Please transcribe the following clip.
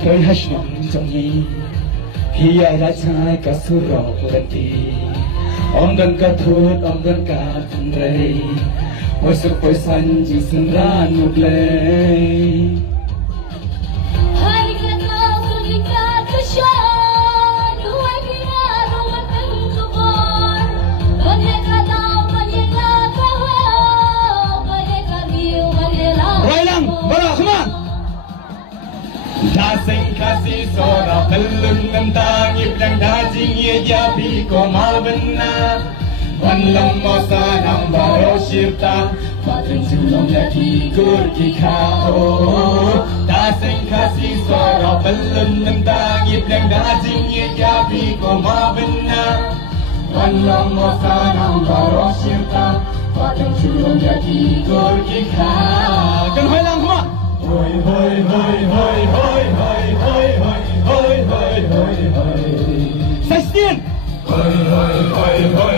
เคยให้ฉันจงยีพี่ใหญ่และชายก็สู้รบกันดีอมกันก็ทูดอมกันก็ทันไรโอ้สุขโอ้สันจีสันรานุกเลย Dasing kasih sora belum mentang iblang dajing ye jabi ko mabena wan lammo sanang baro shirta patring sulong yaki kurki kao Dasing kasih sora belum mentang iblang dajing ye jabi ko mabena wan lammo sanang baro shirta patring sulong yaki kurki kao Kan hoy lang semua Hoi hoi hoi hoi hoi hoi hoi hoi hoi hoi hoi hoi 16 Hoi hoi hoi hoi